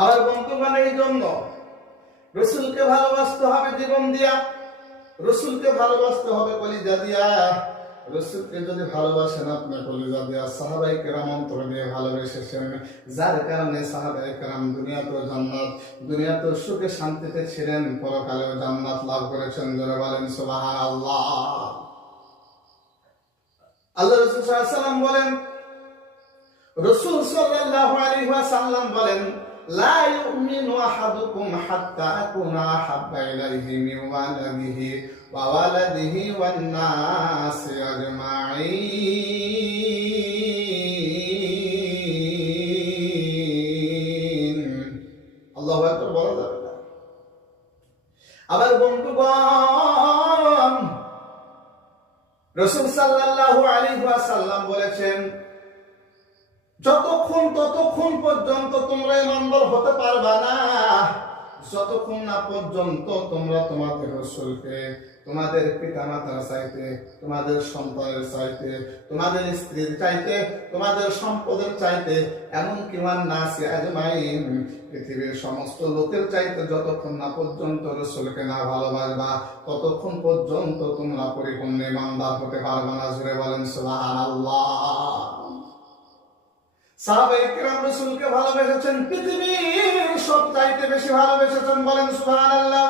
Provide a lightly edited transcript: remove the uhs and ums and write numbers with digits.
আমার বন্ধুগণ, এই জন্য রসুলকে ভালোবাসতে হবে জীবন দিয়া, রসুলকে ভালোবাসতে হবে কলিজা দিয়া। রসুলকে যদি ভালোবাসেন আপনার কলিজা দিয়া, সাহাবায়ে কেরাম অন্তর দিয়ে ভালোবেসেছেন, যার কারণে সাহাবায়ে কেরাম দুনিয়াতেও জান্নাত, দুনিয়াতেও সুখে শান্তিতে ছিলেন, পরকালেও জান্নাত লাভ করেছেন। জোরে বলেন সুবহানাল্লাহ। আল্লাহ রাসূল সাল্লাল্লাহু আলাইহি ওয়াসাল্লাম বলেন, রাসূল সাল্লাল্লাহু আলাইহি ওয়াসাল্লাম বলেন, লা ইউমিনু আহাদুকুম হাত্তা আকুনা আহাব্বা ইলাইহি মিন ওয়ালাদিহি ওয়া ওয়ালাদিহি ওয়ান নাসি আজমাইন। আল্লাহু আকবার বলা যাবে না। আবার বন্ধুগণ, রাসূল সাল্লাল্লাহু আলাইহি ওয়াসাল্লাম বলেছেন, ততক্ষণ পর্যন্ত তোমরা ইমানদার হতে পারবা না, যতক্ষণ না পর্যন্ত তোমরা তোমাদের রাসূলকে তোমাদের পিতামাতার চাইতে, তোমাদের সন্তানের চাইতে, তোমাদের স্ত্রীর চাইতে, তোমাদের সম্পদের চাইতে, এমনকি ওয়ান নাসি আজমাইন, পৃথিবীর সমস্ত লোকের চাইতে যতক্ষণ না পর্যন্ত রাসূলকে না ভালোবাসবা, ততক্ষণ পর্যন্ত তোমরা পরিপূর্ণ ইমানদার হতে পারবা না। জোরে বলেন সুবহানাল্লাহ। সাহাবায়ে কেরাম রাসূলকে ভালোবেসেছেন, পৃথিবীর সব চাইতে বেশি ভালোবেসেছেন। বলেন সুবহানাল্লাহ।